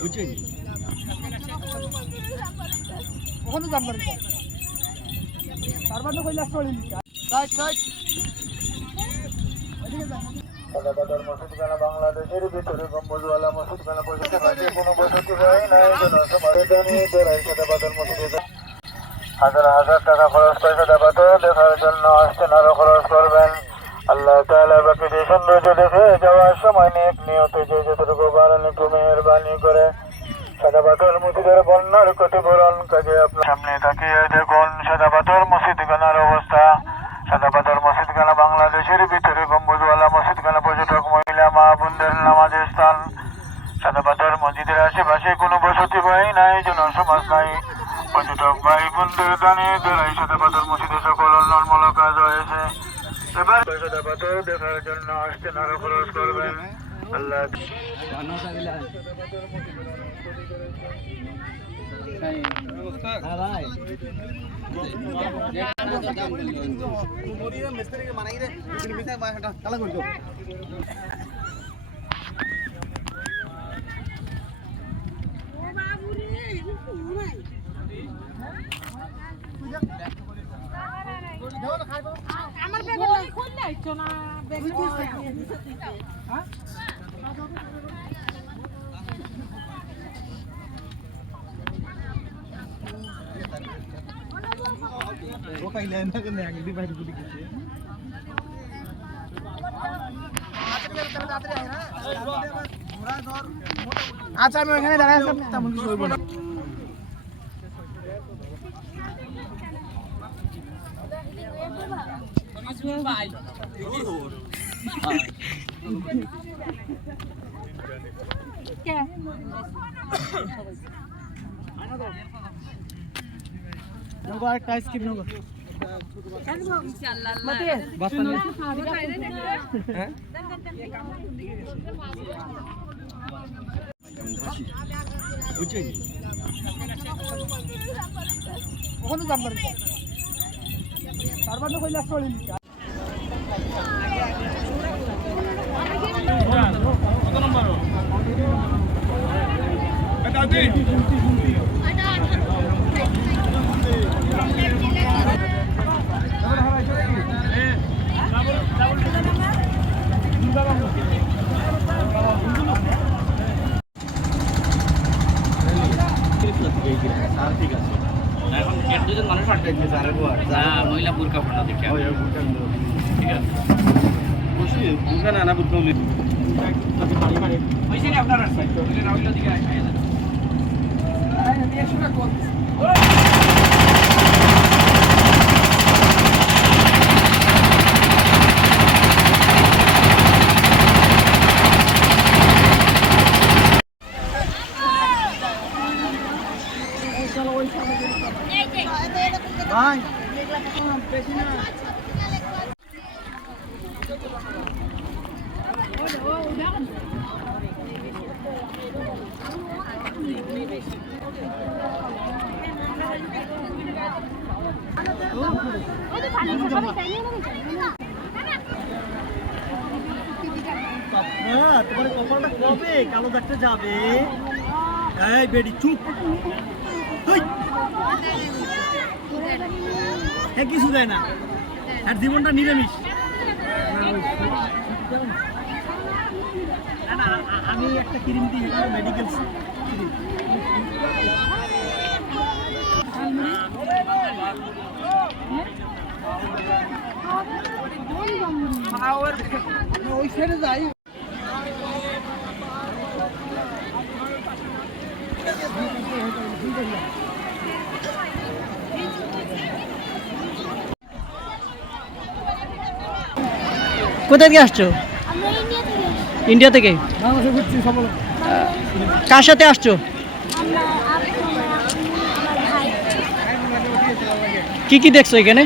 বুঝছেন ওখানে যাবার তারপর তো কইলা চলে রাইট রাইট বাংলাদেশের ভিতরে গম্বুজওয়ালা মসজিদখানা পর্যন্ত কোনো বসতি হয় নাই হাজার হাজার টাকা খরচ করে সাদাপাত দেখার জন্য আসছেন, আরো খরচ করবেন। আল্লাহ তাআলা বাকি সৌন্দর্য দেখে যাওয়ার সময় নিয়তে যে যতটুকু পারেন একটু মেহেরবানি করে সাদাপাথর মসজিদের বন্যার ক্ষতিপূরণ কাজে আপনার সামনে তাকিয়ে দেখুন সাদাপাথর মসজিদখানার অবস্থা। সাদাপাথর মসজিদখানা বাংলাদেশের ভিতরে গম্বুজওয়ালা মসজিদখানা পর্যটক মহিলা মা বোনদের নামাজের স্থান। সাদাপাথর মসজিদের আশেপাশে কোনো বসতি বাড়ি নাই, জনসমাজ নাই। পর্যটক ভাই বোনদের দাঁড়িয়ে দাঁড়াই সাদাপাথর মসজিদে সকল অন্যমূলক কাজ রয়েছে। এবার সাদাপাথর দেখার জন্য আসছেন, আরো খরচ করবেন। আল্লাহ আমার ব্যাগ খুললে আইছো না ব্যাগ হ্যাঁ আচ্ছা আমি ওখানে দাঁড়াই আছি, তেমন কিছু হইব না। একটা আইসক্রিম নেবো বুঝছেন ওখানে যাবার তারপর তো কইলা চলে ঠিক আছে এখন দুজন মানুষ আটকাইছে মহিলা বুরকা ফোটা দেখে ঠিক আছে বসি বুরকা না বুরকা হলে ওই সিনে আপনার রাস্তায় রাহুলের দিকে আইয়া যান ভাই বেশি না তোমার কপালটা কবে কালো দেখতে যাবে? এই বেডি চুপ, কিছু দেয় না, আর জীবনটা নিরামিষ। আমি একটা ক্রিম দিই, মেডিকেল ক্রিম। ওই সাইডে যাই। কোথা থেকে আসছো? ইন্ডিয়া থেকে। কার সাথে আসছো? কি কি দেখছো এখানে?